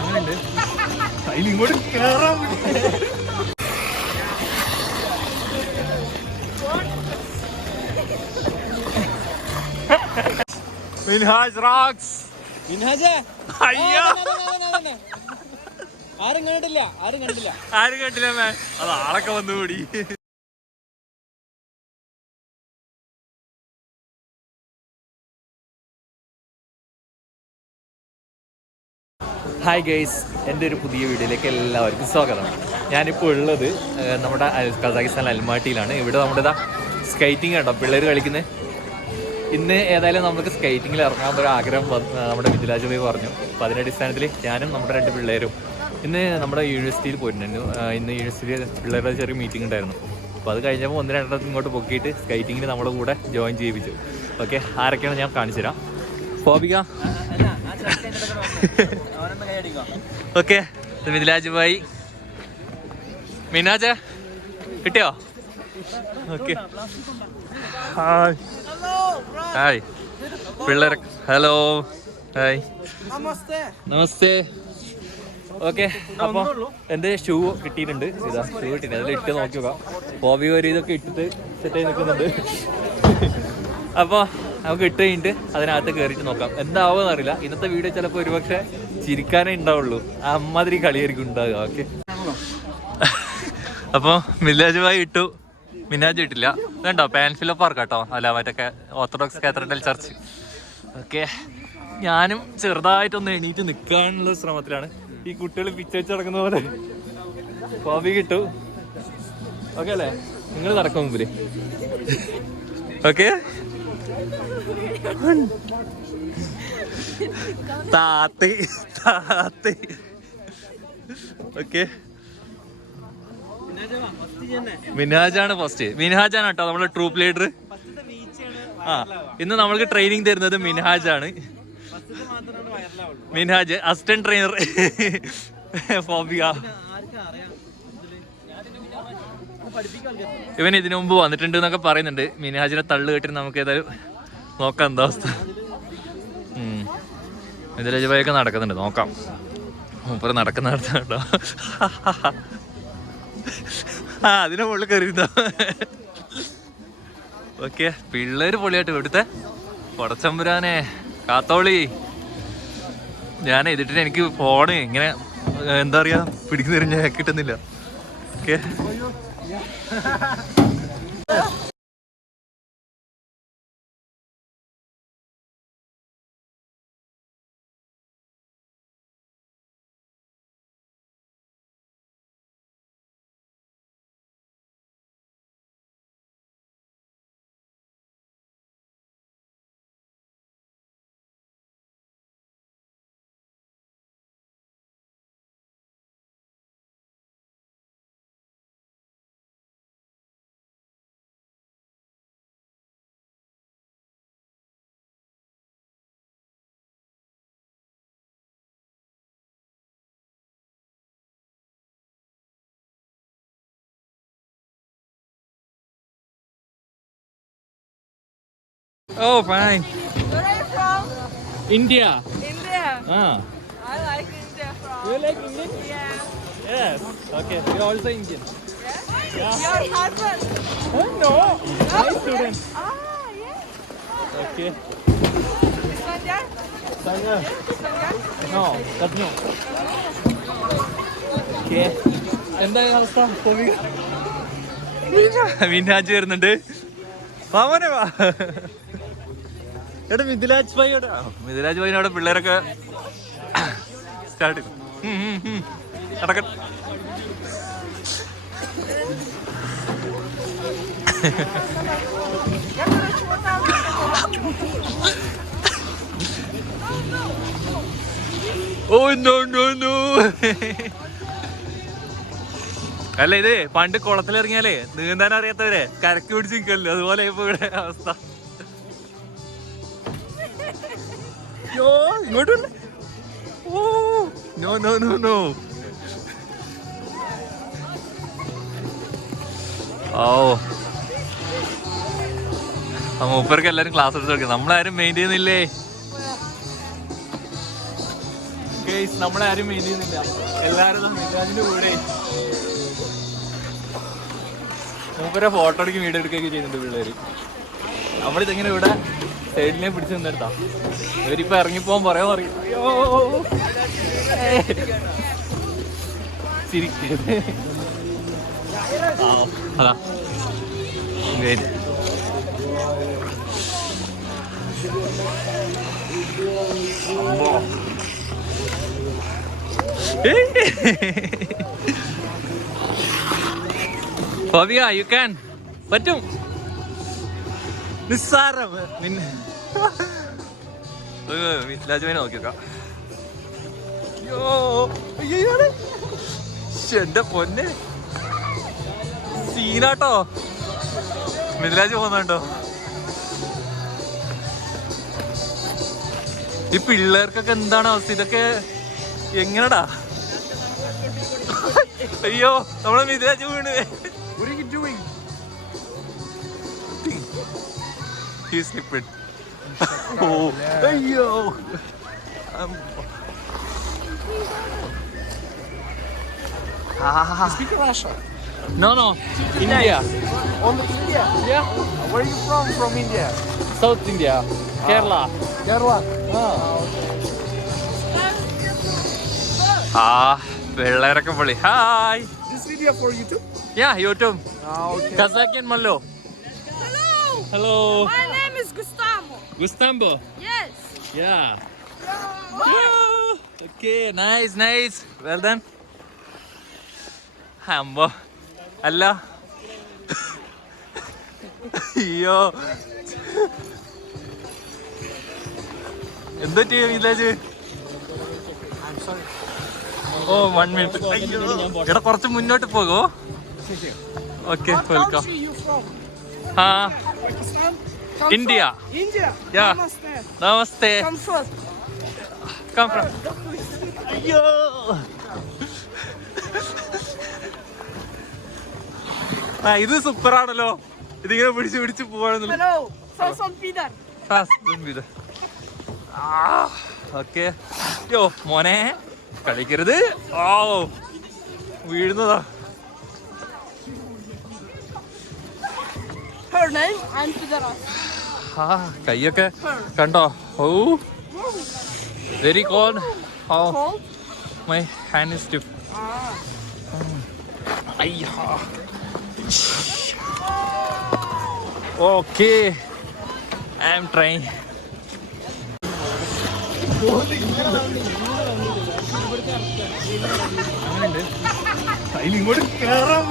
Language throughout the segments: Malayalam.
അങ്ങനെയുണ്ട്. അതിലിങ്ങോട്ട് കേറാൻ മിൻഹാജ് റോക്സ്. മിൻഹാജ് അയ്യോ ആരും കണ്ടിട്ടില്ല. ആരും കേട്ടില്ല. അത് ആളൊക്കെ വന്നുകൂടി. ഹായ് ഗൈസ്, എൻ്റെ ഒരു പുതിയ വീഡിയോയിലേക്ക് എല്ലാവർക്കും സ്വാഗതം. ഞാനിപ്പോൾ ഉള്ളത് നമ്മുടെ കസാഖിസ്ഥാൻ അൽമാട്ടിയിലാണ്. ഇവിടെ നമ്മുടെ സ്കേറ്റിംഗ് കേട്ടോ പിള്ളേർ കളിക്കുന്നത്. ഇന്ന് ഏതായാലും നമുക്ക് സ്കേറ്റിങ്ങിൽ ഇറങ്ങാൻ ഒരു ആഗ്രഹം നമ്മുടെ മിഥിലാജ് ഭായി പറഞ്ഞു. അപ്പോൾ അതിൻ്റെ അടിസ്ഥാനത്തിൽ ഞാനും നമ്മുടെ 2 പിള്ളേരും ഇന്ന് നമ്മുടെ യൂണിവേഴ്സിറ്റിയിൽ പോയിട്ടുണ്ടായിരുന്നു. ഇന്ന് യൂണിവേഴ്സിറ്റിയിൽ പിള്ളേരുടെ ചെറിയ മീറ്റിംഗ് ഉണ്ടായിരുന്നു. അപ്പോൾ അത് കഴിഞ്ഞപ്പോൾ 1-2 ഇങ്ങോട്ട് പൊക്കിയിട്ട് സ്കേറ്റിങ്ങിന് നമ്മുടെ കൂടെ ജോയിൻ ചെയ്യിപ്പിച്ചു. ഓക്കെ, ആരൊക്കെയാണ് ഞാൻ കാണിച്ചു തരാം. ഫോബിക. ഓക്കെ, മിഥിലാജ് ഭായി. മിനാജ കിട്ടിയോ? ഓക്കെ, ഹായ് ഹായ് പിള്ളേർ. ഹലോ ഹായ് നമസ്തേ. ഓക്കെ, അപ്പോൾ എൻ്റെ ഷൂ കിട്ടിയിട്ടുണ്ട്. ഇതാ ഷൂ കിട്ടിയിട്ടുണ്ട്. അതിൽ ഇട്ട് നോക്കി നോക്കാം. ഫോബി ഒരു ഇതൊക്കെ ഇട്ടിട്ട് സെറ്റ് ആയി നിൽക്കുന്നുണ്ട്. അപ്പോൾ നമുക്ക് ഇട്ട് കഴിഞ്ഞിട്ട് അതിനകത്ത് കയറിയിട്ട് നോക്കാം എന്താവുമെന്ന് അറിയില്ല. ഇന്നത്തെ വീഡിയോ ചിലപ്പോൾ ഒരുപക്ഷെ ചിരിക്കാനേ ഉണ്ടാവുള്ളൂ. അമ്മാതിരി കളിയായിരിക്കും ഉണ്ടാകുക. ഓക്കെ, അപ്പോൾ മിഥിലാജ് ഭായി ഇട്ടു, മിനാജ് ഇട്ടില്ല. ഇതുണ്ടോ പാൻഫിലോ പാർക്ക് കേട്ടോ, അല്ല മറ്റൊക്കെ ഓർത്തഡോക്സ് കാത്തഡ്രൽ ചർച്ച്. ഓക്കെ, ഞാനും ചെറുതായിട്ടൊന്ന് എണീറ്റ് നിൽക്കാനുള്ള ശ്രമത്തിലാണ്. ഈ കുട്ടികൾ പിച്ചടിച്ച് നടക്കുന്ന പോലെ. കോഫി കിട്ടു. ഓക്കെ അല്ലേ, നിങ്ങൾ നടക്കും മുമ്പില്. ഓക്കെ, താത്തി താത്തി. Okay, മിൻഹാജാണ് first. മിൻഹാജാണ് കേട്ടോ നമ്മളെ ട്രൂപ്പ് ലീഡർ. ഇന്ന് നമ്മൾക്ക് ട്രെയിനിങ് തരുന്നത് മിൻഹാജാണ്. Minhaj assistant trainer. ഫോബിയ. ഇവൻ ഇതിനു മുമ്പ് വന്നിട്ടുണ്ട് എന്നൊക്കെ പറയുന്നുണ്ട്. മിൻഹാജിനെ തള്ളു കെട്ടിട്ട് നമുക്ക് ഏതായാലും നോക്കാം എന്താ അവസ്ഥ. മിഥിലാജ് ഭായിയൊക്കെ നടക്കുന്നുണ്ട്, നോക്കാം. മൂപ്പര് നടക്കുന്ന കേട്ടോ. അതിനെ മുകളിൽ കയറിയിരുന്നോ? ഓക്കെ, പിള്ളേര് പൊളിയായിട്ട്. ഇവിടുത്തെ കൊടച്ചമ്പുരാനെ കാത്തോളി. ഞാൻ ഇതിട്ടിട്ട് എനിക്ക് ഫോണ് ഇങ്ങനെ എന്താ പറയാ പിടിക്കുന്നവരും ഞാൻ കിട്ടുന്നില്ല. Okay, oh fine. Where are you from? India. India. I like India from. You like Indian? Yeah. Yes. Okay, we are also Indian. Yes? Yeah. Your husband? No, my student. Yes. Okay. This one there? Sanya. This one there? No, that's no. Okay. എന്താ അവസ്ഥ? മിൻഹാജ് വരുന്നുണ്ട്. മാമനെ വാ. എടാ മിഥിലാജ് ഭായിയോടെ. മിഥിലാജ് ഭായിനോടെ പിള്ളേരൊക്കെ സ്റ്റാർട്ട് ചെയ്തു. നടക്ക. Oh no no no. അല്ല, ഇത് പണ്ട് കുളത്തിലിറങ്ങിയാലേ നീന്താൻ അറിയാത്തവരെ കരക്ക് പിടിച്ച് നിൽക്കല്ലോ, അതുപോലെ ഇപ്പൊ ഇവിടെ അവസ്ഥ. ഇങ്ങോട്ട് oh no no no no. Oh, മൂപ്പർക്ക് എല്ലാരും ക്ലാസ് എടുത്ത് കൊടുക്കും. നമ്മളാരും മെയിൻ ചെയ്യുന്നില്ലേ. ഗൈസ് നമ്മളാരും മെയിൻ ചെയ്യുന്നില്ല, എല്ലാവരും മിനാജിന്റെ കൂടെ മൂപ്പരെ ഫോട്ടോ എടുക്കും വീഡിയോ എടുക്കുകയൊക്കെ ചെയ്യുന്നുണ്ട് പിള്ളേര്. നമ്മളിതെങ്ങനെ ഇവിടെ സൈഡിനെ പിടിച്ച് നിന്നെടുത്താ ഇവരിപ്പോ ഇറങ്ങിപ്പോവാൻ പറയാൻ പറയും. അയ്യോ ചിരിക്കരുത്. അതാ ഫബിയ യു ക്യാൻ പറ്റും നിസ്സാരം. മിഥിലാജുവിനെ നോക്കിയേക്കാം. എന്റെ പൊന്നെ സീനാട്ടോ. മിഥിലാജ് പോകുന്നുണ്ടോ? ഈ പിള്ളേർക്കൊക്കെ എന്താണ് അവസ്ഥ? ഇതൊക്കെ എങ്ങനെടാ? അയ്യോ നമ്മളെ മിഥിലാജ് വീണ്. He slipped. Oh, അയ്യോ. You speak Russian? No, India. Only India? Yeah, Where are you from? From India? South India, Kerala. Kerala? പിള്ളേരൊക്കെ പൊളി. Hi. This video for YouTube? Yeah, YouTube. Okay. Kazakian Mallo. Hello. Hello. My name is Gustavo. Gustavo. Yes. Yeah. Okay, nice. Well done. അമ്പോ അല്ല അയ്യോ എന്താ ചെയ്യാ മിഥിലാജ്? ഓ 1 minute. എടാ കുറച്ച് മുന്നോട്ട് പോകോ? Okay welcome. Pakistan? India. India? Yeah. Namaste. Namaste. Come first. Come from. അയ്യോ ഇത് സൂപ്പറാണല്ലോ. ഇതിങ്ങനെ പിടിച്ച് പോവാണെന്നുള്ളത്. Hello. From Peter. ഓക്കെ. യോ മോനെ കളിക്കരുത്. ഓ വീഴുന്നതാ. Her name? I'm Peter. കയ്യൊക്കെ കണ്ടോ? Oh very cold. Oh Cold? My hand is stiff. അയ്യോ ഓക്കെ ഐ ആം ട്രൈങ്. അങ്ങനെയുണ്ട് അതിലിങ്ങോട്ട് കയറാൻ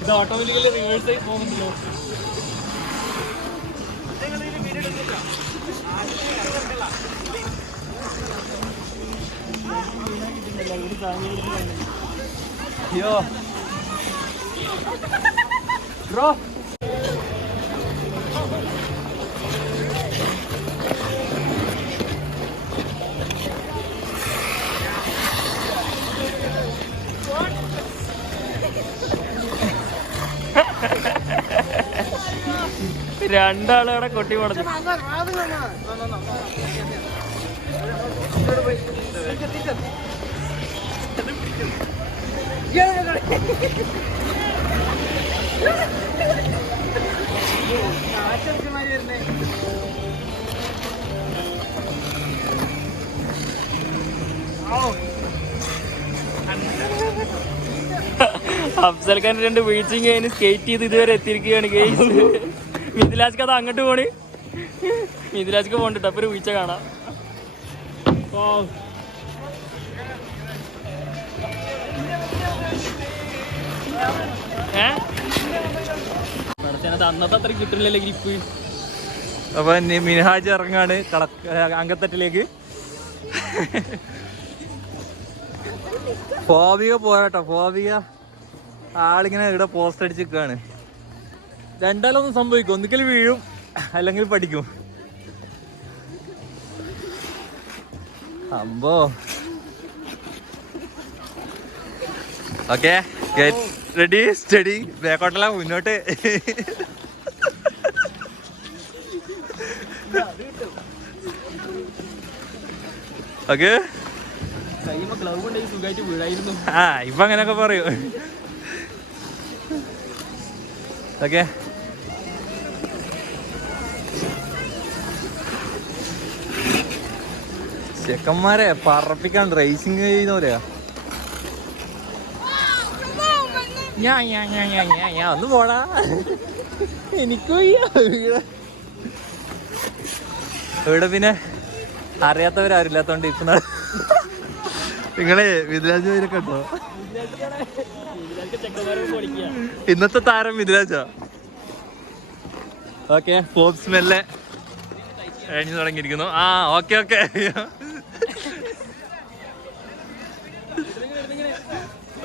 ഇത് ഓട്ടോമാറ്റിക്കലി റിവേഴ്സ് ആയി പോകുന്നല്ലോ. അയ്യോ ബ്രോ രണ്ടാളവിടെ കൊട്ടി പടച്ചു. അഫ്സൽ ഖാൻ 2 വീഴ്ചയും കഴിഞ്ഞ് സ്കേറ്റ് ചെയ്ത് ഇതുവരെ എത്തിയിരിക്കുകയാണ്. ഗെയ്സ് മിഥിലാജ്ക്ക് അത് അങ്ങോട്ട് പോണ്. മിഥിലാജ്ക്ക് പോകണ്ടിട്ട് അപ്പൊ ഒരു വീഴ്ച കാണാം. അന്നത്തെ അത്ര കിട്ടില്ലല്ലേ ഗ്രിപ്പ്. അപ്പൊ മിൻഹാജ് ഇറങ്ങാണ് അങ്കത്തട്ടിലേക്ക്. ഫോബിക പോരാട്ടോ, ഫോബിക ആളിങ്ങനെ ഇവിടെ പോസ്റ്റ് അടിച്ചിരിക്കുകയാണ്. രണ്ടാലൊന്നും സംഭവിക്കും, ഒന്നുകിൽ വീഴും അല്ലെങ്കിൽ പഠിക്കും. അമ്പോ ഓക്കെ, ഗെറ്റ് റെഡി സ്റ്റഡി. ബാക്കോട്ടല്ല, മുന്നോട്ട്. ഓക്കെ, ആ ഇപ്പൊ അങ്ങനെയൊക്കെ പറയൂ. ഓക്കെ, ചെക്കന്മാരെ പറപ്പിക്കാൻ റേസിങ് ചെയ്യുന്ന പോലെയാ. ഞാൻ ഒന്ന് പോടാ, എനിക്കോ ഇവിടെ പിന്നെ അറിയാത്തവരാരില്ലാത്തോണ്ട് ഇപ്പൊ നിങ്ങളെ മിഥുലാജ് പേരൊക്കെ ഉണ്ടോ? ഇന്നത്തെ താരം മിഥുലാജാ. ഓക്കെ, ഫോബ്സ് മെല്ലെ കഴിഞ്ഞു തുടങ്ങിയിരിക്കുന്നു. ആ ഓക്കെ ഓക്കെ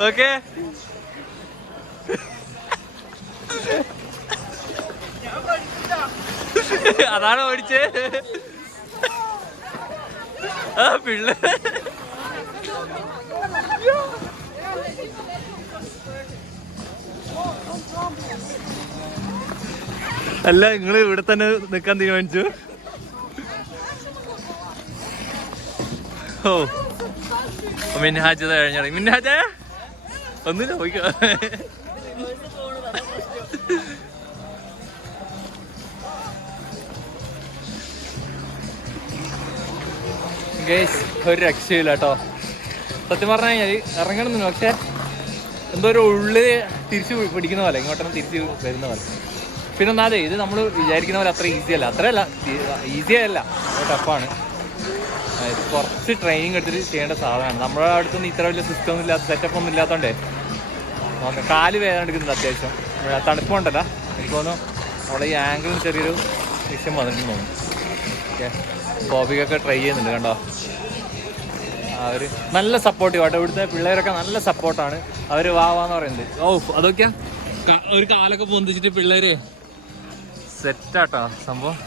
ഓക്കെ. അതാണ് ഓടിച്ചേ. ആ പിള്ളേർ അല്ല, നിങ്ങള് ഇവിടെ തന്നെ നിക്കാൻ തീരുമാനിച്ചു? ഓ, മിൻഹാജ് കഴിഞ്ഞ മിൻഹാജ ഒന്നും ചോദിക്ക. ഗൈസ്, ഒരു രക്ഷയില്ല കേട്ടോ. സത്യം പറഞ്ഞു കഴിഞ്ഞാൽ ഇറങ്ങണമെന്നു, പക്ഷെ എന്തോ ഒരു ഉള്ളിൽ തിരിച്ച് പിടിക്കുന്ന പോലെ, ഇങ്ങോട്ടൊന്നും തിരിച്ച് വരുന്ന പോലെ. പിന്നെ ഒന്നാതെ ഇത് നമ്മൾ വിചാരിക്കുന്ന പോലെ അത്ര ഈസി അല്ല, അത്രയല്ല ഈസി അല്ല, ടഫാണ്. ഇത് കുറച്ച് ട്രെയിനിങ് എടുത്തിട്ട് ചെയ്യേണ്ട സാധനമാണ്. നമ്മുടെ അടുത്തൊന്നും ഇത്ര വലിയ സിസ്റ്റം ഒന്നും ഇല്ലാത്ത, സെറ്റപ്പ് ഒന്നും ഇല്ലാത്തതുകൊണ്ടേ നോക്കാം. കാല് വേദന എടുക്കുന്നുണ്ട് അത്യാവശ്യം. തണുപ്പുണ്ടല്ലോ, എനിക്ക് തോന്നുന്നു നമ്മളെ ഈ ആംഗിളിന് ചെറിയൊരു വിഷയം വന്നിട്ടുണ്ടെന്ന് തോന്നുന്നു. ഓക്കെ, ബോബിക്കൊക്കെ ട്രൈ ചെയ്യുന്നുണ്ട് കണ്ടോ. അവർ നല്ല സപ്പോർട്ടീവ് ആട്ടോ, ഇവിടുത്തെ പിള്ളേരൊക്കെ നല്ല സപ്പോർട്ടാണ്. അവർ വാവാന്ന് പറയുന്നത്. ഓ, അതൊക്കെയാ ഒരു കാലൊക്കെ പൊന്തിച്ചിട്ട് പിള്ളേര് സെറ്റാട്ടോ സംഭവം.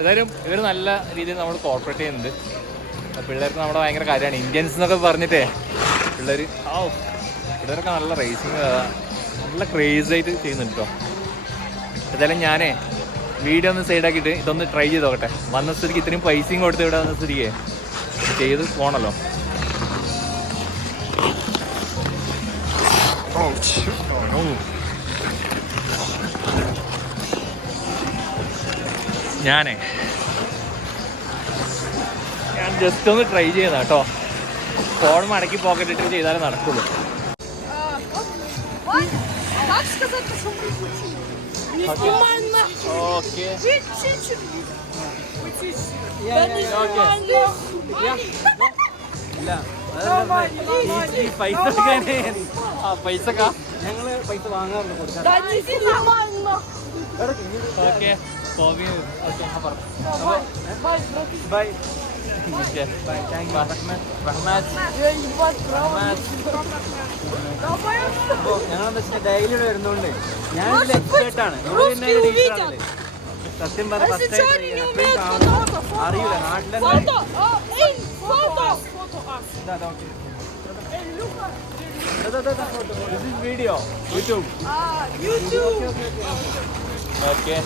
ഏതായാലും ഇവർ നല്ല രീതിയിൽ നമ്മൾ കോർപ്പറേറ്റ് ചെയ്യുന്നുണ്ട്. പിള്ളേർക്ക് നമ്മുടെ ഭയങ്കര കാര്യമാണ്. ഇന്ത്യൻസ് എന്നൊക്കെ പറഞ്ഞിട്ടേ പിള്ളേർ പിള്ളേരൊക്കെ നല്ല റേസിങ്, നല്ല ക്രേസായിട്ട് ചെയ്യുന്നുണ്ട് കേട്ടോ. ഏതായാലും ഞാനേ വീഡിയോ ഒന്ന് സൈഡാക്കിയിട്ട് ഇതൊന്ന് ട്രൈ ചെയ്ത് നോക്കട്ടെ. വന്ന സ്ഥിതിക്ക് ഇത്രയും പൈസയും കൊടുത്ത് ഇവിടെ വന്ന സ്ഥിതിക്ക് ചെയ്ത് പോകണല്ലോ. ഞാൻ ജസ്റ്റ് ഒന്ന് ട്രൈ ചെയ്യുന്ന കേട്ടോ. ഫോൺ മടക്കി പോക്കറ്റ് ഇട്ട് ചെയ്താലേ നടക്കുള്ളൂ. പൈസ ഞങ്ങള് പൈസ വാങ്ങാറുണ്ട്. ഞങ്ങളെന്താ വെച്ചാൽ ഡെയിലി വരുന്നോണ്ട് ഞാനിതിൽ എക്സ്പേർട്ടാണ്. സത്യം പറഞ്ഞ ഫസ്റ്റ് അറിയില്ല നാട്ടിലെ വീഡിയോ യൂട്യൂബ്. ഓക്കെ,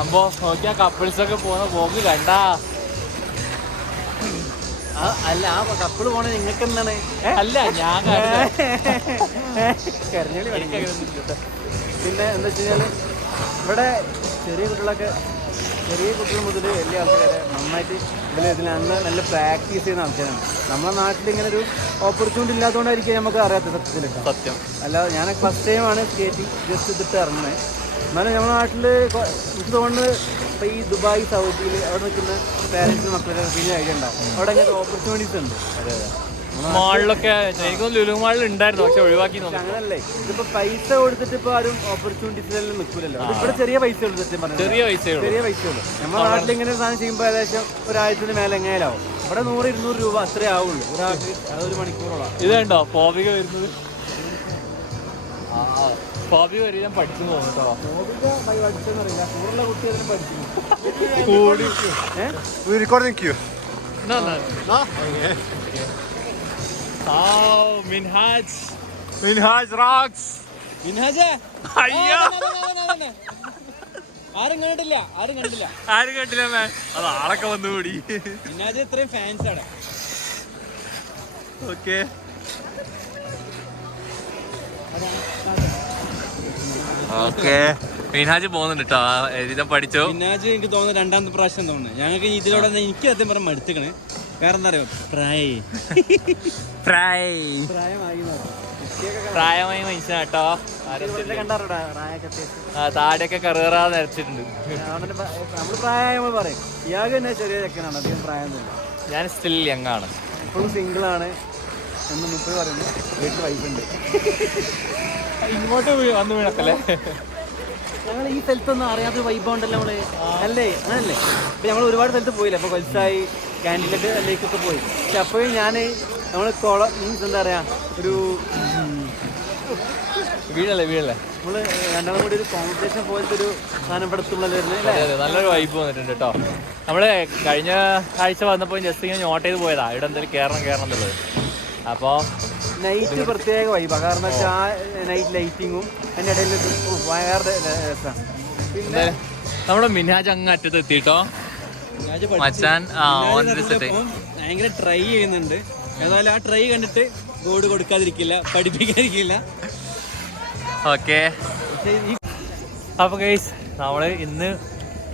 അപ്പോ നോക്കിയാ കപ്പിൾസൊക്കെ പോകുന്ന പോക്ക് കണ്ടാ. അല്ല, ആ കപ്പിള് പോണ നിങ്ങൾക്ക് എന്താണ്? അല്ല, ഞാൻ കരഞ്ഞളി. പിന്നെ എന്താ വെച്ച് കഴിഞ്ഞാൽ ഇവിടെ ചെറിയ കുട്ടികൾ മുതൽ വലിയ ആൾക്കാരെ നന്നായിട്ട് ഇതിൽ നല്ല പ്രാക്ടീസ് ചെയ്യുന്ന ആൾക്കാരാണ്. നമ്മുടെ നാട്ടിൽ ഇങ്ങനെ ഒരു ഓപ്പർച്യൂണിറ്റി ഇല്ലാത്തതുകൊണ്ടായിരിക്കും നമുക്ക് അറിയാത്ത സത്യം. അല്ലാതെ ഞാൻ ഫസ്റ്റ് ടൈമാണ് സ്കേറ്റിംഗ് ജസ്റ്റ് ഇതിട്ട് ഇറങ്ങുന്നത്. എന്നാലും നമ്മുടെ നാട്ടിൽ എനിക്ക് തോന്നുന്നത് ഇപ്പോൾ ഈ ദുബായ്, സൗദിയിൽ അവിടെ നിൽക്കുന്ന പാരൻസിന് മക്കളൊക്കെ പിന്നെ ഐഡിയ ഉണ്ടാവും. അവിടെ ഇങ്ങനത്തെ ഓപ്പർച്യൂണിറ്റീസ് ഉണ്ട്. മാളിലൊക്കെ എനിക്കൊന്നും ലുലു മാളിൽ ഉണ്ടായിരുന്നു, പക്ഷെ ഒഴിവാക്കി. അങ്ങനല്ലേ, ഇതിപ്പോ പൈസ കൊടുത്തിട്ട് ഇപ്പൊ ആരും ഓപ്പർച്യൂണിറ്റീസിലെല്ലാം നിൽക്കില്ലല്ലോ. ഇവിടെ ചെറിയ പൈസ ഉള്ളൂ, സത്യം പറഞ്ഞു ചെറിയ പൈസയുള്ളൂ. ചെറിയ പൈസ ഉള്ളൂ. നമ്മുടെ നാട്ടിൽ ഇങ്ങനെ ഒരു സാധനം ചെയ്യുമ്പോൾ ഏകദേശം 1000-ന് മേലെ എങ്ങനെയാവും. ഇവിടെ 100-200 രൂപ അത്രേ ആവുള്ളൂ ഒരാൾക്ക്. അതൊരു മണിക്കൂറോളം. ഇത് കണ്ടോ ഫോബിക വരുന്നത്? ഫോബിക വരെ ഞാൻ പഠിച്ചു തോന്നുട്ടോ. പഠിച്ചെന്നറിയില്ല, കൂടുതലുള്ള കുട്ടി അതിന് പഠിച്ചു. We recording you. No. No? Oh, Minhaj rocks. മിൻഹാജേ, അയ്യോ, ആരും കണ്ടിട്ടില്ല. ആരും കേട്ടില്ല മാൻ. അത് ആളൊക്കെ വന്നുകൂടി. മിൻഹാജ് ഇത്രയും ഫാൻസ് ആണ്. ഓക്കെ, മിൻഹാജ് പോകുന്നുണ്ട് കേട്ടോ. എഴുതാൻ പഠിച്ചോ? മിൻഹാജ് എനിക്ക് തോന്നുന്നു 2ാമത്തെ പ്രാവശ്യം തോന്നുന്നു. ഞങ്ങൾക്ക് ഇതിലൂടെ എനിക്ക് സത്യം പറഞ്ഞാൽ മടുത്തുക്കണ്. വേറെ എന്താ അറിയോ, പ്രായമായ മനുഷ്യനാ കേട്ടോ. കണ്ടാറോടാ താടിയൊക്കെ കറുകറാ നിരച്ചിട്ടുണ്ട്. നമ്മള് പ്രായമാകുമ്പോൾ പറയും ഇയാൾക്ക് തന്നെ ചെറിയ ചെക്കനാണ്, അധികം പ്രായമൊന്നുമില്ല. ഞാൻ സ്റ്റിൽ യങ് ആണ്, ഇപ്പോഴും സിംഗിൾ ആണ് എന്ന് മുപ്പത് പറയുന്നു. വീട്ടിൽ വൈഫുണ്ട്. ഇങ്ങോട്ട് വന്നു വീണക്കല്ലേ. ഞങ്ങൾ ഈ സ്ഥലത്തൊന്നും അറിയാത്തൊരു വൈബുണ്ടല്ലോ നമ്മള്, അല്ലേ? അങ്ങനല്ലേ? ഇപ്പൊ ഞങ്ങൾ ഒരുപാട് സ്ഥലത്ത് പോയില്ല. അപ്പൊ കൊൽസായി, കാൻഡിലറ്റ് ലേക്കൊക്കെ പോയി. പക്ഷെ അപ്പോഴും ഞാൻ നമ്മള് മീൻസ് എന്താ പറയാ, ഒരു വീഴല്ലേ നമ്മള് രണ്ടാളും കൂടി ഒരു കോമ്പറ്റീഷൻ പോലത്തെ ഒരു സാധനം പെടുത്തുള്ളത് വരുന്നത്. അതെ, നല്ലൊരു വൈബ് വന്നിട്ടുണ്ട് കേട്ടോ. നമ്മള് കഴിഞ്ഞ ആഴ്ച വന്നപ്പോൾ ജസ്റ്റ് ഇങ്ങനെ നോട്ട് ചെയ്ത് പോയതാ, ഇവിടെ എന്തെങ്കിലും കയറണം എന്നുള്ളത്. അപ്പോൾ നൈറ്റ് പ്രത്യേക വൈബാണ്. കാരണം വെച്ചാൽ ആ നൈറ്റ് ലൈറ്റിങ്ങും അതിൻ്റെ ഇടയിൽ ഭയങ്കര രസമാണ്. പിന്നെ നമ്മുടെ മിൻഹാജ് അങ്ങ് അറ്റത്ത് എത്തിട്ടോ മച്ചാൻ. ഭയങ്കര ട്രൈ ചെയ്യുന്നുണ്ട്. ഏതായാലും ആ ട്രൈ കണ്ടിട്ട് ഗോഡ് കൊടുക്കാതിരിക്കില്ല, പഠിപ്പിക്കാതിരിക്കില്ല. ഓക്കെ, അപ്പൊ ഗൈസ് നമ്മള് ഇന്ന്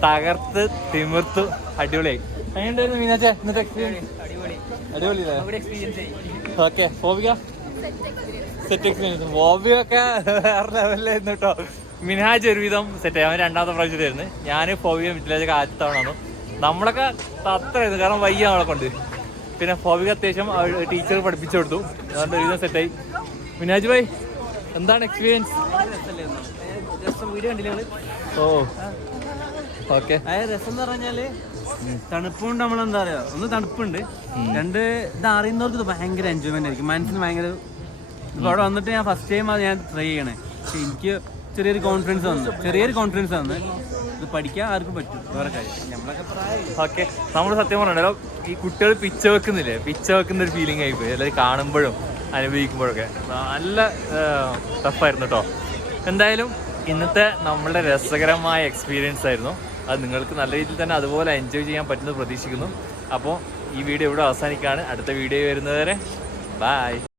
തകർത്ത് തിമിർത്തു. അടിപൊളിയായി. എങ്ങനെയുണ്ടായിരുന്നു മീനാച്ചേ ഇന്നത്തെ എക്സ്പീരിയൻസ്? അടിപൊളിയല്ലേ? Okay, phobic set experience. ഫോബിയൊക്കെ വേറെ ലെവലിലായിരുന്നു കേട്ടോ. മിൻഹാജ് ഒരുവിധം സെറ്റ് ആയി. അവൻ 2ാമത്തെ പ്രാവശ്യമായിരുന്നു. ഞാൻ ഫോബിക മിറ്റിലൊക്കെ ആദ്യത്തെ തവണ വന്നു. നമ്മളൊക്കെ അത്രയായിരുന്നു, കാരണം വയ്യ നമ്മളെ കൊണ്ട്. പിന്നെ ഫോബിക അത്യാവശ്യം ടീച്ചർ പഠിപ്പിച്ചു കൊടുത്തു, അതുകൊണ്ട് ഒരുവിധം സെറ്റായി. മിൻഹാജ് ഭായ് എന്താണ് എക്സ്പീരിയൻസ്? വീഡിയോ കണ്ടില്ല? ഓ ഓക്കെ. അതായത് രസം എന്ന് പറഞ്ഞാല് തണുപ്പുണ്ട്. നമ്മളെന്താ പറയാ, ഒന്ന് തണുപ്പുണ്ട്, 2 ഇത് അറിയുന്നവർക്ക് ഇത് ഭയങ്കര എൻജോയ്മെന്റ് ആയിരിക്കും, മനസ്സിന് ഭയങ്കര. ഇപ്പൊ അവിടെ വന്നിട്ട് ഞാൻ ഫസ്റ്റ് ടൈം അത് ഞാൻ ട്രൈ ചെയ്യണേ. പക്ഷെ എനിക്ക് ചെറിയൊരു കോൺഫിഡൻസ് വന്ന് ഇത് പഠിക്കാൻ ആർക്കും പറ്റും. വേറെ കാര്യം നമ്മളൊക്കെ പ്രായം. ഓക്കെ, നമ്മൾ സത്യം പറഞ്ഞല്ലോ ഈ കുട്ടികൾ പിച്ച വെക്കുന്ന ഒരു ഫീലിംഗ് ആയിപ്പോയി. എല്ലാവരും കാണുമ്പോഴും അനുഭവിക്കുമ്പോഴൊക്കെ നല്ല ടഫായിരുന്നു കേട്ടോ. എന്തായാലും ഇന്നത്തെ നമ്മളുടെ രസകരമായ എക്സ്പീരിയൻസ് ആയിരുന്നു. അത് നിങ്ങൾക്ക് നല്ല രീതിയിൽ തന്നെ അതുപോലെ എൻജോയ് ചെയ്യാൻ പറ്റുമെന്ന് പ്രതീക്ഷിക്കുന്നു. അപ്പോൾ ഈ വീഡിയോ ഇവിടെ അവസാനിക്കുകയാണ്. അടുത്ത വീഡിയോ വരുന്നതുവരെ ബൈ.